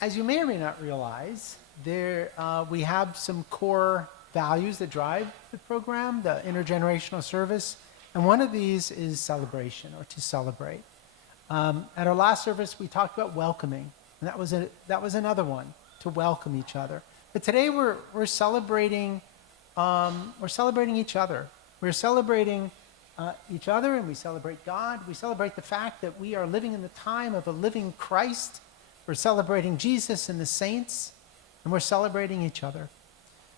As you may or may not realize, we have some core values that drive the program, the Intergenerational Service, and one of these is celebration, or to celebrate. At our last service, we talked about welcoming, and that was another one, to welcome each other. But today we're celebrating each other. We're celebrating each other, and we celebrate God. We celebrate the fact that we are living in the time of a living Christ. We're celebrating Jesus and the saints, and we're celebrating each other.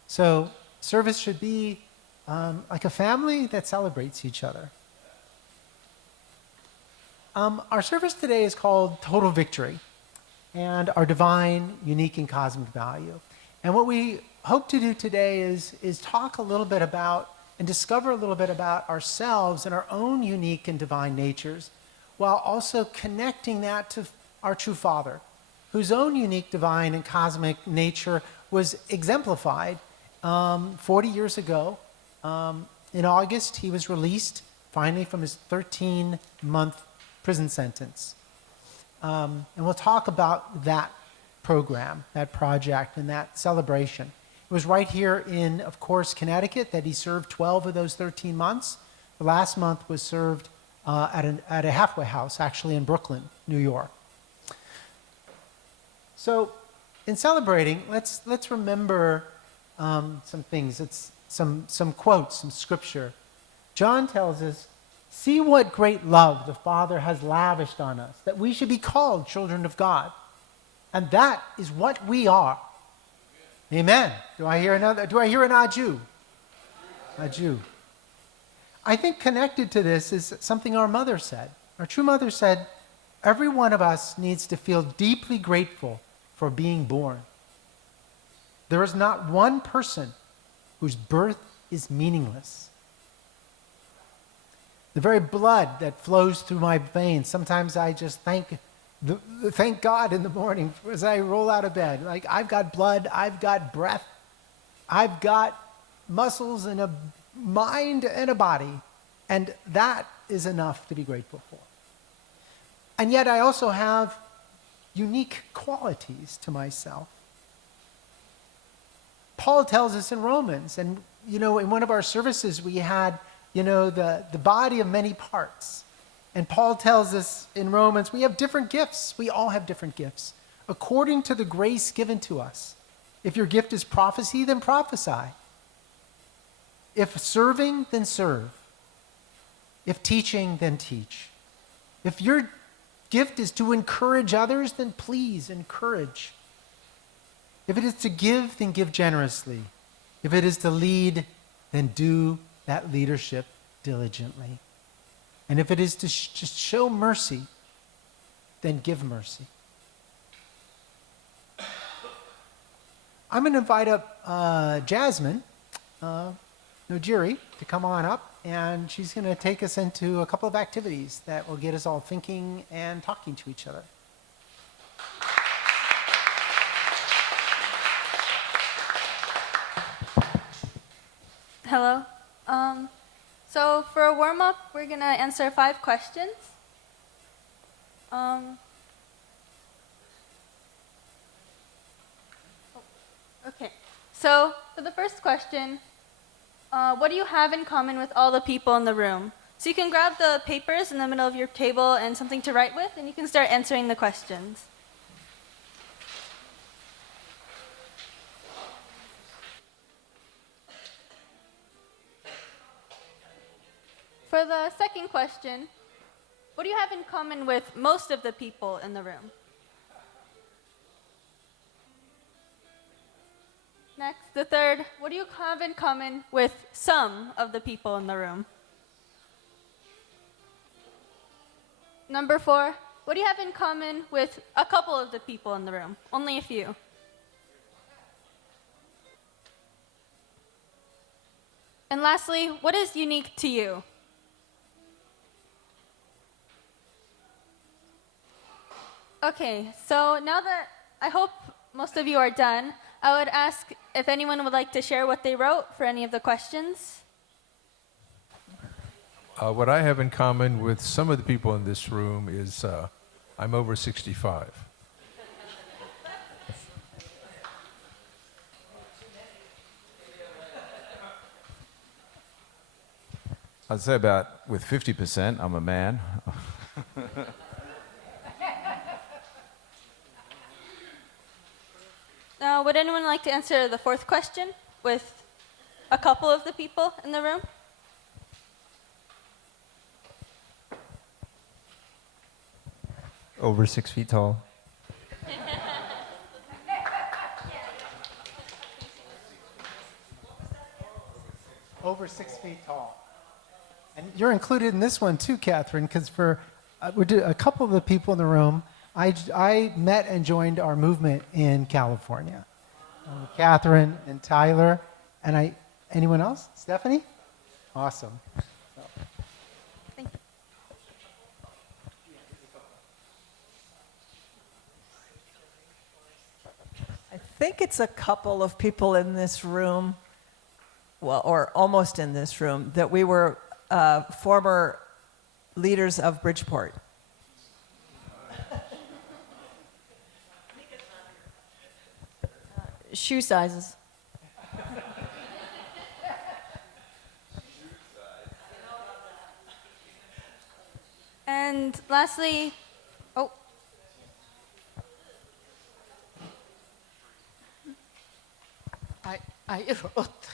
So service should be like a family that celebrates each other. Our service today is called Total Victory, and our divine, unique, and cosmic value. And what we hope to do today is talk a little bit about and discover a little bit about ourselves and our own unique and divine natures, while also connecting that to our true Father, whose own unique, divine, and cosmic nature was exemplified 40 years ago. In August, he was released finally from his 13-month prison sentence. And we'll talk about that program, that project, and that celebration. It was right here in, of course, Connecticut that he served 12 of those 13 months. The last month was served at a halfway house, actually in Brooklyn, New York. So in celebrating, let's remember some things. It's some quotes, some scripture. John tells us, "See what great love the Father has lavished on us, that we should be called children of God. And that is what we are." Amen. Do I hear an aju? Aju. I think connected to this is something our mother said. Our true mother said, every one of us needs to feel deeply grateful for being born. There is not one person whose birth is meaningless. The very blood that flows through my veins, sometimes I just thank God in the morning as I roll out of bed. Like, I've got blood, I've got breath, I've got muscles and a mind and a body, and that is enough to be grateful for. And yet I also have unique qualities to myself. Paul tells us in Romans, and in one of our services we had the body of many parts. And Paul tells us in Romans, we have different gifts. We all have different gifts, according to the grace given to us. If your gift is prophecy, then prophesy. If serving, then serve. If teaching, then teach. If your gift is to encourage others, then please encourage. If it is to give, then give generously. If it is to lead, then do that leadership diligently. And if it is to just show mercy, then give mercy. I'm going to invite up Jasmine Nojiri to come on up, and she's going to take us into a couple of activities that will get us all thinking and talking to each other. Hello. So for a warm-up, we're going to answer 5 questions. Okay. So for the first question, what do you have in common with all the people in the room? So you can grab the papers in the middle of your table and something to write with, and you can start answering the questions. For the second question, what do you have in common with most of the people in the room? Next, the third, what do you have in common with some of the people in the room? Number 4, what do you have in common with a couple of the people in the room? Only a few. And lastly, what is unique to you? Okay, so now that I hope most of you are done, I would ask if anyone would like to share what they wrote for any of the questions. What I have in common with some of the people in this room is I'm over 65. I'd say about with 50%, I'm a man. Now, would anyone like to answer the fourth question with a couple of the people in the room? Over 6 feet tall. Over 6 feet tall. And you're included in this one too, Catherine, because for a couple of the people in the room, I met and joined our movement in California. Catherine and Tyler, and anyone else? Stephanie? Awesome. Thank you. I think it's a couple of people in this room, well, or almost in this room, that we were former leaders of Bridgeport. Shoe sizes. And lastly, oh, I wrote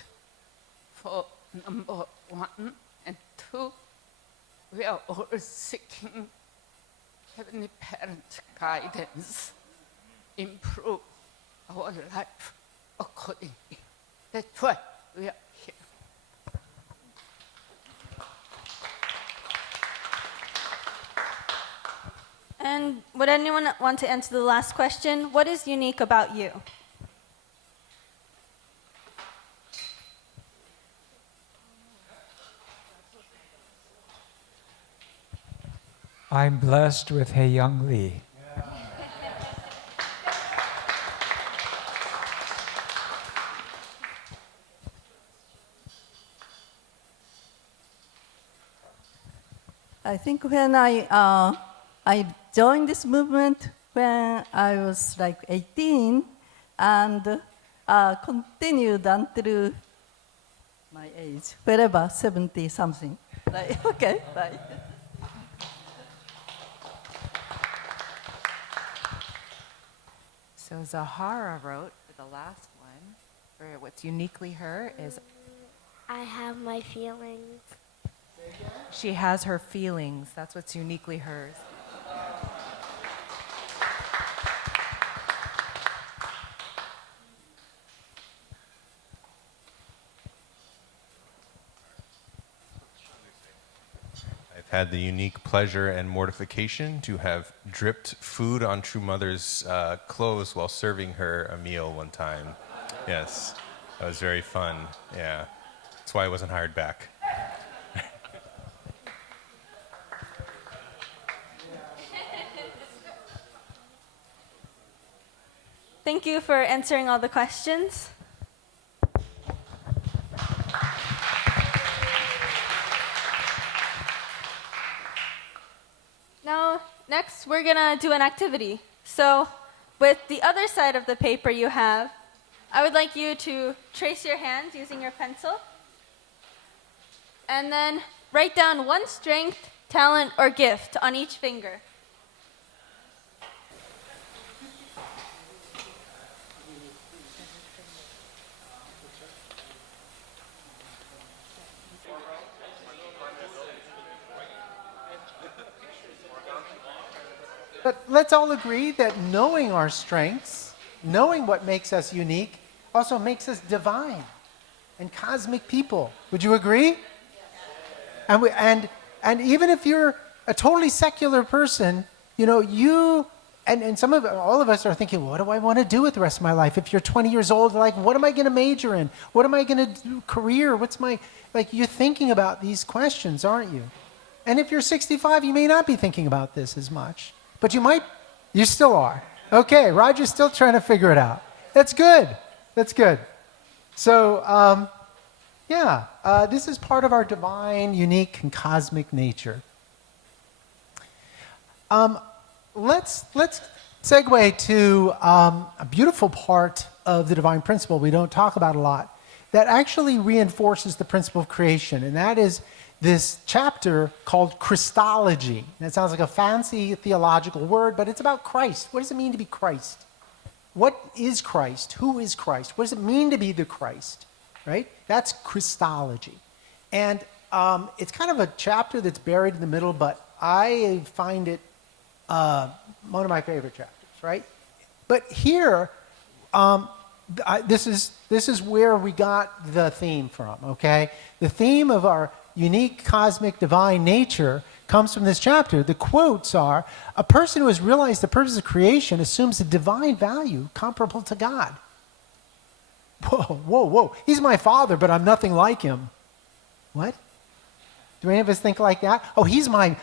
for number 1 and 2. We are all seeking Heavenly Parent guidance, improve our life accordingly. That's why we are here. and would anyone want to answer the last question? What is unique about you? I'm blessed with Hey Young Lee. I think when I joined this movement when I was like 18 and continued until my age, wherever, 70 something. Like, okay, bye. So Zahara wrote for the last one, for what's uniquely her is I have my feelings. she has her feelings. That's what's uniquely hers. I've had the unique pleasure and mortification to have dripped food on True Mother's clothes while serving her a meal one time. Yes, that was very fun. Yeah, that's why I wasn't hired back. Thank you for answering all the questions. Now, next we're gonna do an activity. So, with the other side of the paper you have, I would like you to trace your hands using your pencil, and then write down one strength, talent, or gift on each finger. But let's all agree that knowing our strengths, knowing what makes us unique, also makes us divine and cosmic people. Would you agree? And even if you're a totally secular person, you know, and all of us are thinking, what do I want to do with the rest of my life? If you're 20 years old, like, what am I going to major in? What am I going to do? Career? You're thinking about these questions, aren't you? And if you're 65, you may not be thinking about this as much. But you still are. Okay, Roger's still trying to figure it out. That's good. That's good. So, this is part of our divine, unique, and cosmic nature. Let's segue to a beautiful part of the divine principle we don't talk about a lot that actually reinforces the principle of creation, and that is this chapter called Christology. And it sounds like a fancy theological word, but it's about Christ. What does it mean to be Christ? What is Christ? Who is Christ? What does it mean to be the Christ? Right? That's Christology. And it's kind of a chapter that's buried in the middle, but I find it one of my favorite chapters, right? But here, this is where we got the theme from, okay? The theme of our unique cosmic divine nature comes from this chapter. The quotes are, a person who has realized the purpose of creation assumes a divine value comparable to God. Whoa, whoa, whoa. He's my father, but I'm nothing like him. What? Do any of us think like that? Oh, he's my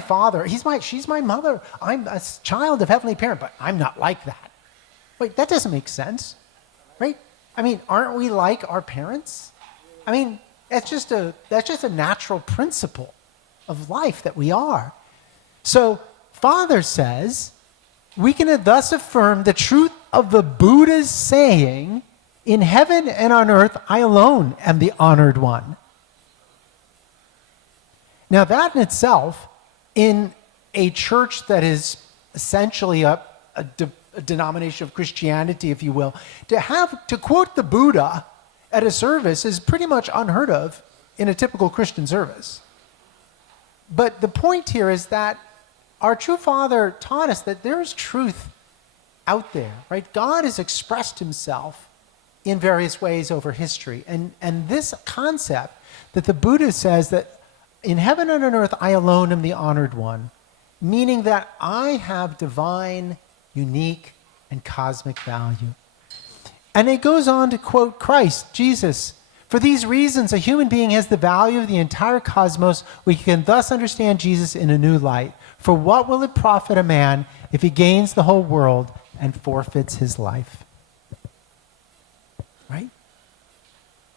father. She's my mother. I'm a child of heavenly parent, but I'm not like that. Wait, that doesn't make sense, right? I mean, aren't we like our parents? I mean, that's just a natural principle of life that we are. So, Father says, we can thus affirm the truth of the Buddha's saying, in heaven and on earth, I alone am the honored one. Now, that in itself, in a church that is essentially a denomination of Christianity, if you will, to quote the Buddha at a service is pretty much unheard of in a typical Christian service. But the point here is that our true Father taught us that there is truth out there, right? God has expressed himself in various ways over history. And this concept that the Buddha says that in heaven and on earth, I alone am the honored one, meaning that I have divine, unique, and cosmic value. And it goes on to quote Christ, Jesus. For these reasons, a human being has the value of the entire cosmos. We can thus understand Jesus in a new light. For what will it profit a man if he gains the whole world and forfeits his life? Right?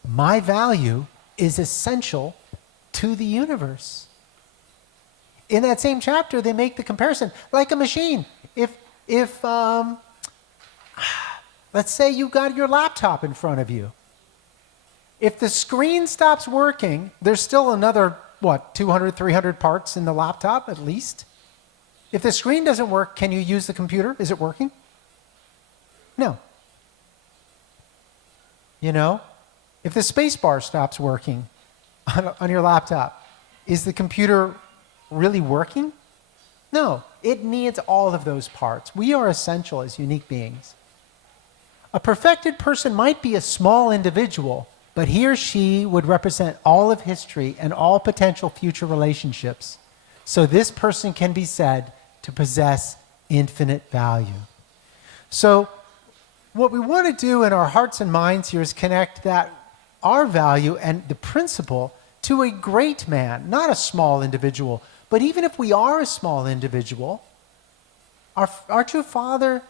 My value is essential to the universe. In that same chapter, they make the comparison like a machine. If let's say you got your laptop in front of you. If the screen stops working, there's still another, 200, 300 parts in the laptop at least. If the screen doesn't work, can you use the computer? Is it working? No. You know, if the space bar stops working on your laptop, is the computer really working? No. It needs all of those parts. We are essential as unique beings. A perfected person might be a small individual, but he or she would represent all of history and all potential future relationships. So this person can be said to possess infinite value. So what we want to do in our hearts and minds here is connect that our value and the principle to a great man, not a small individual. But even if we are a small individual, our true Father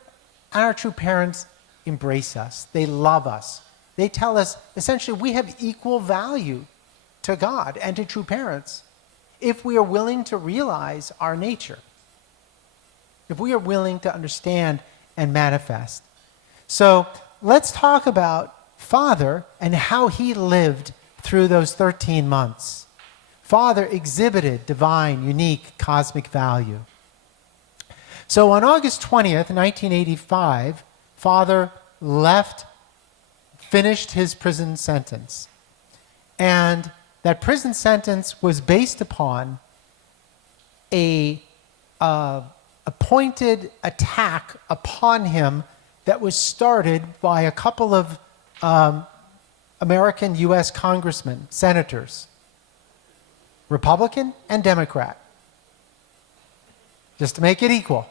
and our true parents embrace us. They love us. They tell us, essentially, we have equal value to God and to true parents if we are willing to realize our nature, if we are willing to understand and manifest. So let's talk about Father and how he lived through those 13 months. Father exhibited divine, unique, cosmic value. So on August 20th, 1985, Father finished his prison sentence. And that prison sentence was based upon a appointed attack upon him that was started by a couple of American U.S. congressmen, senators, Republican and Democrat, just to make it equal.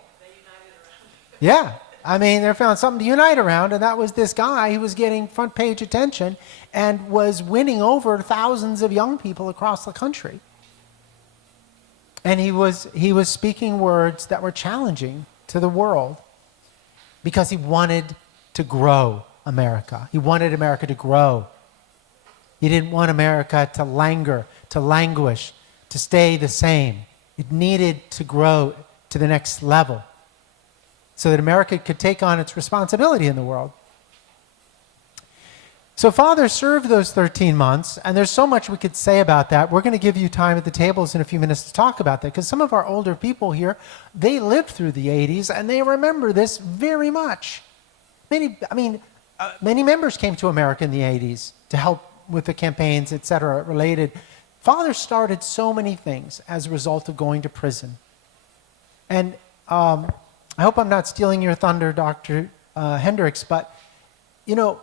Yeah. I mean, they found something to unite around, and that was this guy who was getting front page attention and was winning over thousands of young people across the country. And he was speaking words that were challenging to the world because he wanted to grow America. He wanted America to grow. He didn't want America to languor, to languish, to stay the same. It needed to grow to the next level so that America could take on its responsibility in the world. So Father served those 13 months, and there's so much we could say about that. We're going to give you time at the tables in a few minutes to talk about that, because some of our older people here, they lived through the 80s, and they remember this very much. Many members came to America in the 80s to help with the campaigns, et cetera, related. Father started so many things as a result of going to prison. And I hope I'm not stealing your thunder, Dr. Hendricks, but, you know,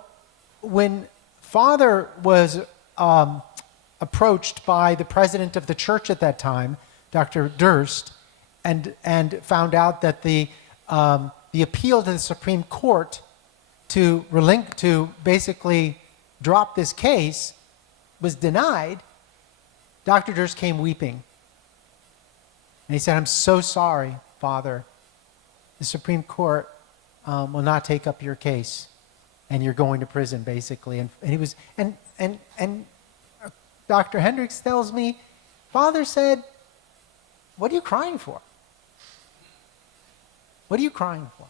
when Father was approached by the president of the church at that time, Dr. Durst, and found out that the appeal to the Supreme Court to basically drop this case was denied, Dr. Durst came weeping. And he said, "I'm so sorry, Father. The Supreme Court will not take up your case, and you're going to prison," basically. And he was, and Dr. Hendricks tells me, Father said, "What are you crying for? What are you crying for?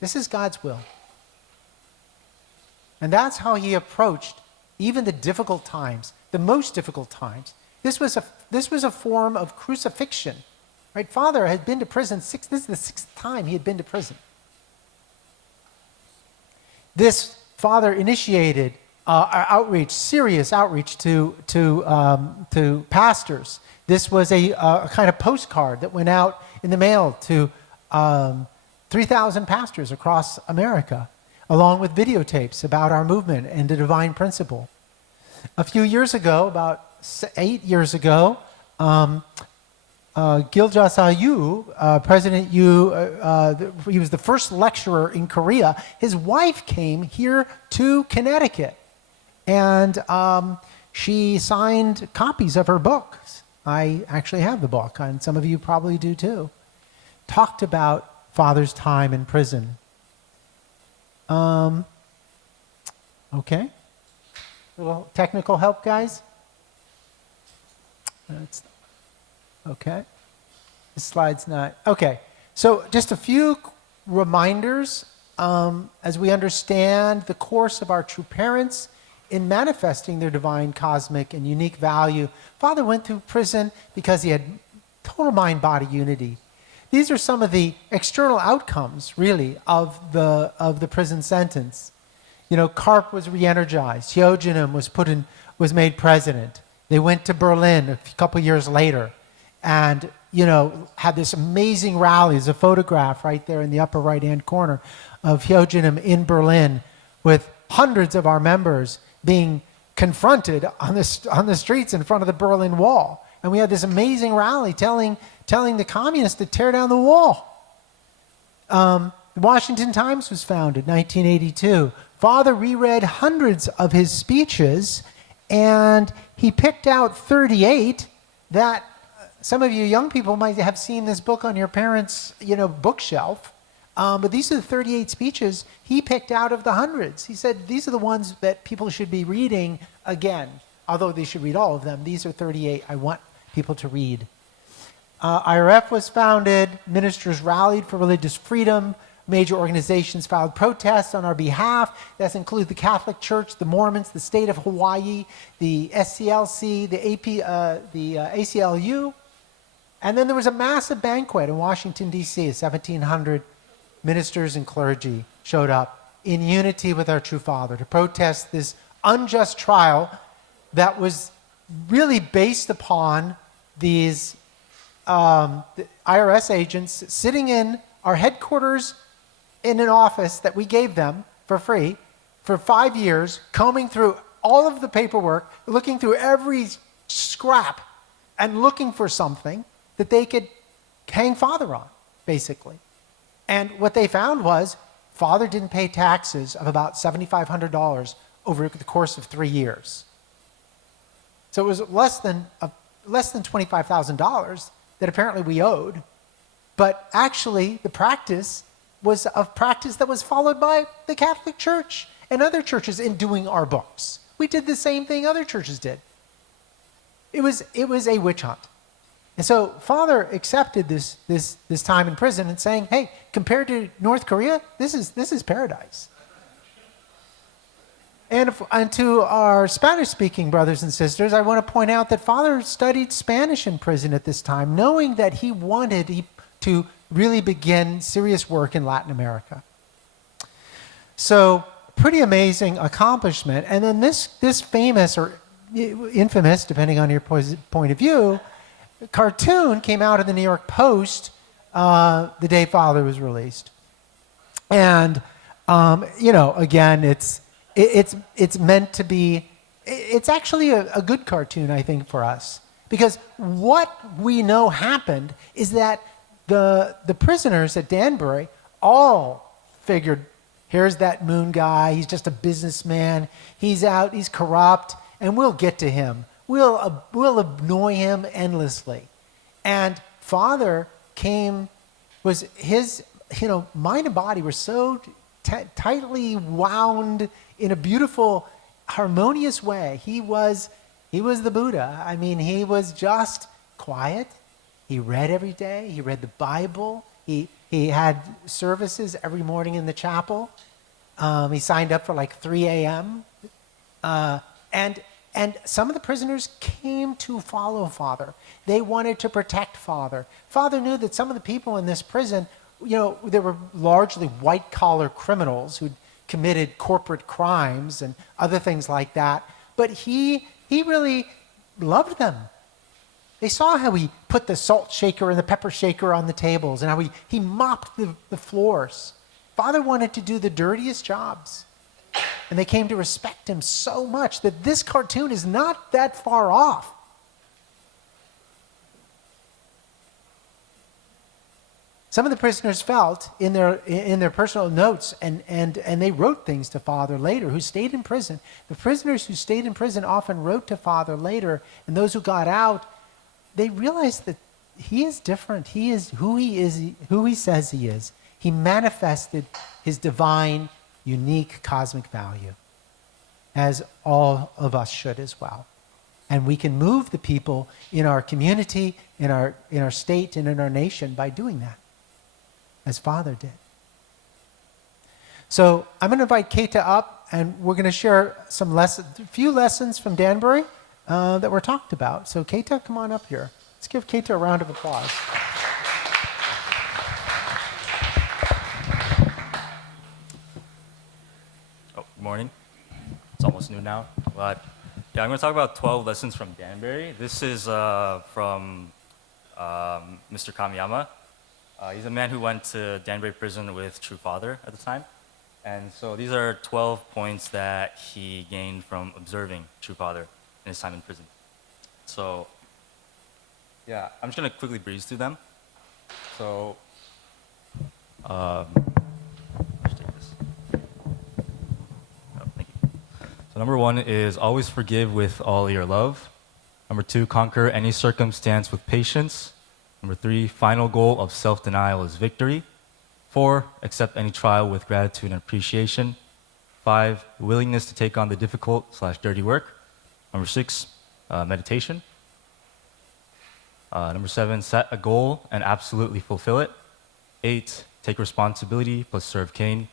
This is God's will." And that's how he approached even the difficult times, the most difficult times. This was a form of crucifixion, right? Father had been to prison this is the 6th time he had been to prison. This Father initiated serious outreach to pastors. This was a kind of postcard that went out in the mail to 3,000 pastors across America, along with videotapes about our movement and the divine principle. A few years ago, about 8 years ago, Gilja Yu, President Yu, he was the first lecturer in Korea. His wife came here to Connecticut, and she signed copies of her books. I actually have the book, and some of you probably do too. Talked about Father's time in prison. Okay. A little technical help, guys? Okay. This slide's not. Okay. So just a few reminders as we understand the course of our true parents in manifesting their divine, cosmic, and unique value. Father went through prison because he had total mind-body unity. These are some of the external outcomes, really, of the prison sentence. You know, Clarke was re-energized. Hyojinam was made president. They went to Berlin a couple years later and, you know, had this amazing rally. There's a photograph right there in the upper right-hand corner of Hyojinam in Berlin with hundreds of our members being confronted on the streets in front of the Berlin Wall. And we had this amazing rally telling the communists to tear down the wall. The Washington Times was founded in 1982. Father reread hundreds of his speeches, and he picked out 38 that some of you young people might have seen this book on your parents' bookshelf. But these are the 38 speeches he picked out of the hundreds. He said these are the ones that people should be reading again. Although they should read all of them, these are 38 I want people to read. IRF was founded, ministers rallied for religious freedom, major organizations filed protests on our behalf. That include the Catholic Church, the Mormons, the state of Hawaii, the SCLC, the ACLU. And then there was a massive banquet in Washington, D.C. 1,700 ministers and clergy showed up in unity with our true Father to protest this unjust trial that was really based upon these the IRS agents sitting in our headquarters in an office that we gave them for free for 5 years, combing through all of the paperwork, looking through every scrap and looking for something that they could hang Father on, basically. And what they found was Father didn't pay taxes of about $7,500 over the course of 3 years. So it was less than $25,000 that apparently we owed. But actually, the practice was a practice that was followed by the Catholic Church and other churches in doing our books. We did the same thing other churches did. It was a witch hunt. And so Father accepted this time in prison and saying, hey, compared to North Korea, this is paradise. And to our Spanish-speaking brothers and sisters, I want to point out that Father studied Spanish in prison at this time, knowing that he wanted to really begin serious work in Latin America. So, pretty amazing accomplishment. And then this famous or infamous, depending on your point of view, cartoon came out in the New York Post the day Father was released. And, again, it's meant to be, it's actually a good cartoon, I think, for us. Because what we know happened is that the prisoners at Danbury all figured, here's that Moon guy, he's just a businessman, he's out, he's corrupt, and we'll get to him. We'll annoy him endlessly. And Father was his, mind and body were so tightly wound in a beautiful, harmonious way. He was the Buddha. I mean, he was just quiet. He read every day. He read the Bible. He had services every morning in the chapel. He signed up for like 3 a.m. And some of the prisoners came to follow Father. They wanted to protect Father. Father knew that some of the people in this prison, they were largely white-collar criminals who'd committed corporate crimes and other things like that. But he really loved them. They saw how he put the salt shaker and the pepper shaker on the tables and how he mopped the floors. Father wanted to do the dirtiest jobs. And they came to respect him so much that this cartoon is not that far off. Some of the prisoners felt in their personal notes, and they wrote things to Father later, who stayed in prison. The prisoners who stayed in prison often wrote to Father later, and those who got out, they realized that he is different. He is, who he says he is. He manifested his divine, unique cosmic value, as all of us should as well. And we can move the people in our community, in our state, and in our nation by doing that, as Father did. So I'm going to invite Keita up, and we're going to share a few lessons from Danbury that were talked about. So Keita, come on up here. Let's give Keita a round of applause. Good morning. It's almost noon now. But yeah, I'm going to talk about 12 lessons from Danbury. This is from Mr. Kamiyama. He's a man who went to Danbury prison with True Father at the time. And so these are 12 points that he gained from observing True Father in his time in prison. So yeah, I'm just going to quickly breeze through them. So So number 1 is always forgive with all your love. Number 2, conquer any circumstance with patience. Number 3, final goal of self-denial is victory. 4, accept any trial with gratitude and appreciation. 5, willingness to take on the difficult/dirty work. Number 6, meditation. Number 7, set a goal and absolutely fulfill it. 8, take responsibility plus serve Cain.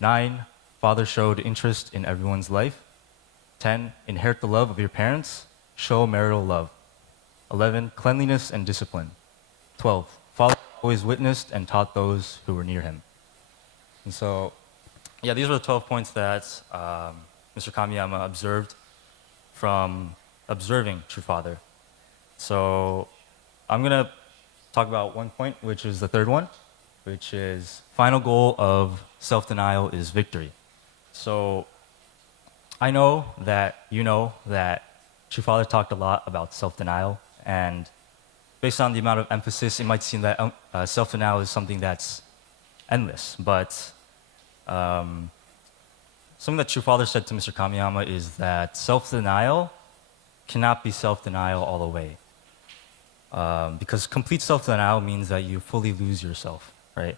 9, Father showed interest in everyone's life. 10, inherit the love of your parents. Show marital love. 11, cleanliness and discipline. 12, Father always witnessed and taught those who were near him. And so, yeah, these were the 12 points that Mr. Kamiyama observed from observing True Father. So I'm going to talk about one point, which is the third one, which is final goal of self-denial is victory. So I know that you know that True Father talked a lot about self-denial, and based on the amount of emphasis, it might seem that self-denial is something that's endless. But something that True Father said to Mr. Kamiyama is that self-denial cannot be self-denial all the way. Because complete self-denial means that you fully lose yourself, right?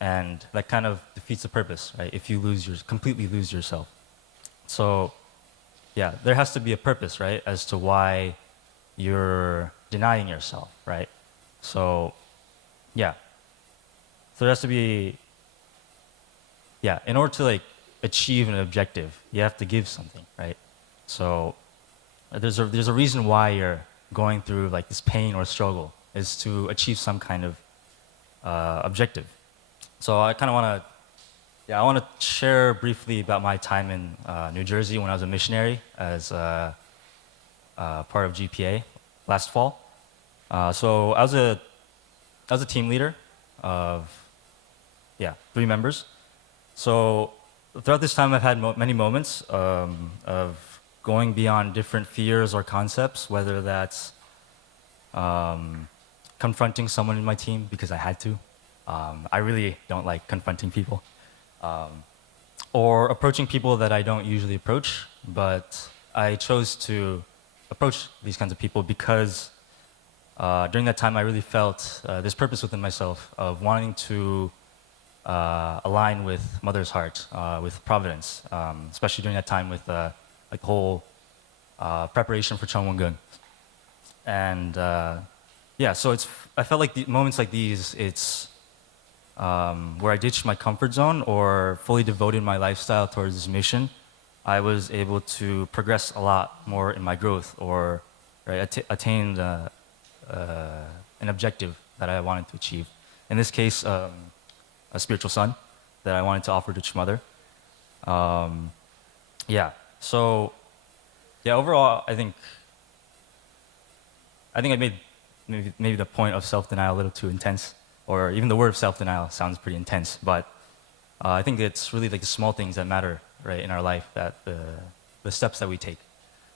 And that kind of defeats the purpose, right? If you completely lose yourself. So, yeah, there has to be a purpose, right, as to why you're denying yourself, right? So, yeah. So there has to be, in order to achieve an objective, you have to give something, right? So there's a reason why you're going through like this pain or struggle, is to achieve some kind of objective. So I kind of want to, I want to share briefly about my time in New Jersey when I was a missionary as part of GPA last fall. So I was a team leader of 3 members. So throughout this time, I've had many moments of going beyond different fears or concepts, whether that's confronting someone in my team because I had to. I really don't like confronting people. Or approaching people that I don't usually approach, but I chose to approach these kinds of people because during that time I really felt this purpose within myself of wanting to align with Mother's heart, with Providence, especially during that time with like the whole preparation for Cheonwon-gun. And so I felt like moments like these, it's where I ditched my comfort zone or fully devoted my lifestyle towards this mission. I was able to progress a lot more in my growth, or attain an objective that I wanted to achieve. In this case, a spiritual son that I wanted to offer to Mother. Overall, I think I made maybe the point of self-denial a little too intense, or even the word self-denial sounds pretty intense, but I think it's really like the small things that matter, right, in our life, that the steps that we take.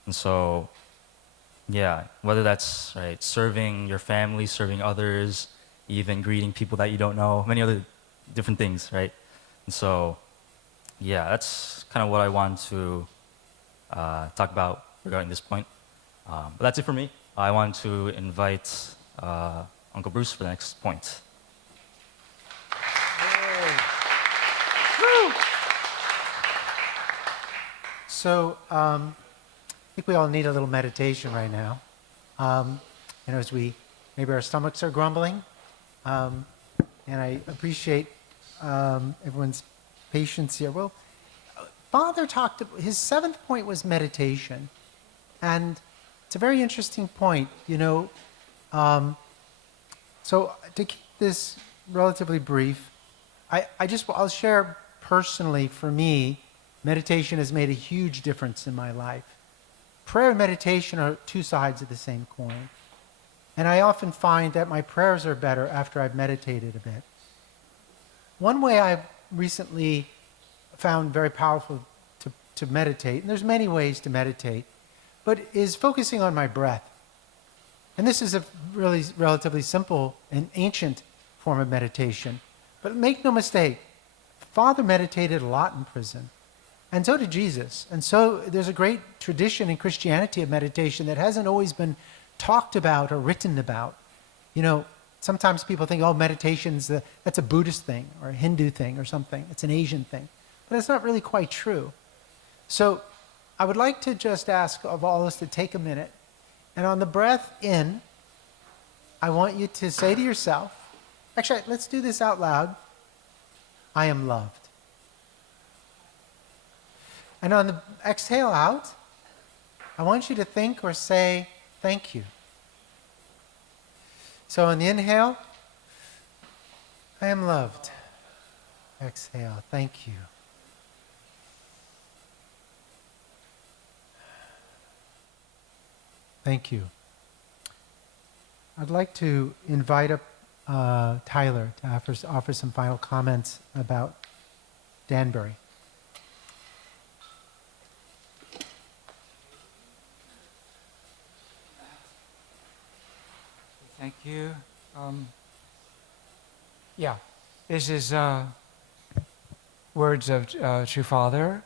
And so, whether that's serving your family, serving others, even greeting people that you don't know, many other different things, right? And so, that's kind of what I want to talk about regarding this point. But that's it for me. I want to invite Uncle Bruce for the next point. So I think we all need a little meditation right now. As maybe our stomachs are grumbling. And I appreciate everyone's patience here. Well, Father his 7th point was meditation. And it's a very interesting point, So to keep this relatively brief, I'll share personally, for me, meditation has made a huge difference in my life. Prayer and meditation are 2 sides of the same coin. And I often find that my prayers are better after I've meditated a bit. One way I've recently found very powerful to meditate, and there's many ways to meditate, but is focusing on my breath. And this is a really relatively simple and ancient form of meditation. But make no mistake, Father meditated a lot in prison. And so did Jesus. And so there's a great tradition in Christianity of meditation that hasn't always been talked about or written about. Sometimes people think, meditation's that's a Buddhist thing or a Hindu thing or something. It's an Asian thing. But it's not really quite true. So I would like to just ask of all of us to take a minute, and on the breath in, I want you to say to yourself, actually, let's do this out loud, I am loved. And on the exhale out, I want you to think or say, thank you. So on the inhale, I am loved. Exhale, thank you. Thank you. I'd like to invite up Tyler to offer some final comments about Danbury. Thank you. This is words of True Father.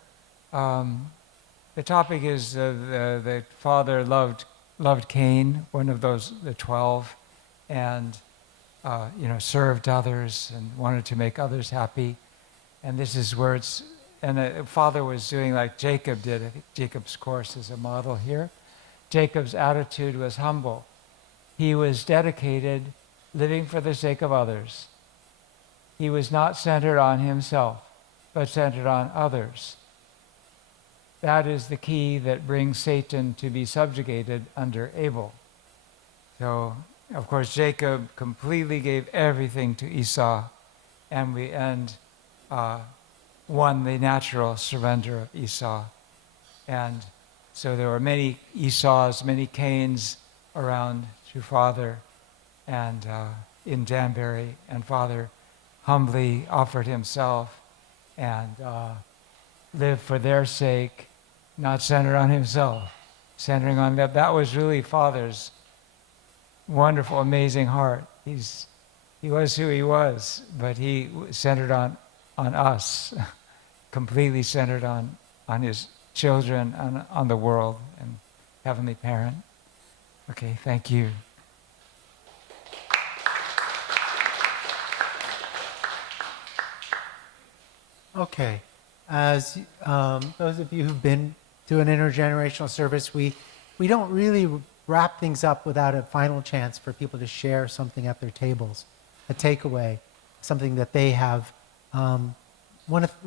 The topic is that Father loved Cain, one of the 12, and served others and wanted to make others happy. And this is words, and the Father was doing like Jacob did. I think Jacob's course is a model here. Jacob's attitude was humble. He was dedicated, living for the sake of others. He was not centered on himself, but centered on others. That is the key that brings Satan to be subjugated under Abel. So, of course, Jacob completely gave everything to Esau, and won the natural surrender of Esau. And so there were many Esau's, many Cain's around to Father and in Danbury, and Father humbly offered himself and lived for their sake, not centered on himself, centering on that. That was really Father's wonderful, amazing heart. He was who he was, but he centered on us, completely centered on his children, on the world, and Heavenly Parent. Okay, thank you. Okay. As those of you who've been to an intergenerational service, we don't really wrap things up without a final chance for people to share something at their tables, a takeaway, something that they have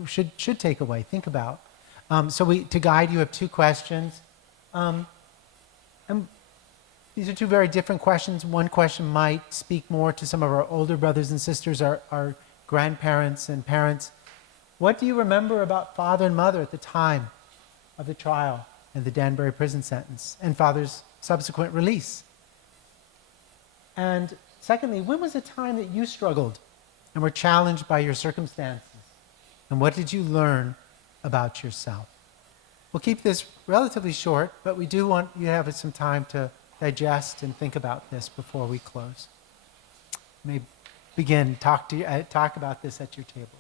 should take away, think about. To guide, you have two questions. And these are two very different questions. One question might speak more to some of our older brothers and sisters, our grandparents and parents. What do you remember about Father and Mother at the time of the trial and the Danbury prison sentence and Father's subsequent release? And secondly, when was a time that you struggled and were challenged by your circumstances? And what did you learn about yourself? We'll keep this relatively short, but we do want you to have some time to digest and think about this before we close. You may begin, talk about this at your tables.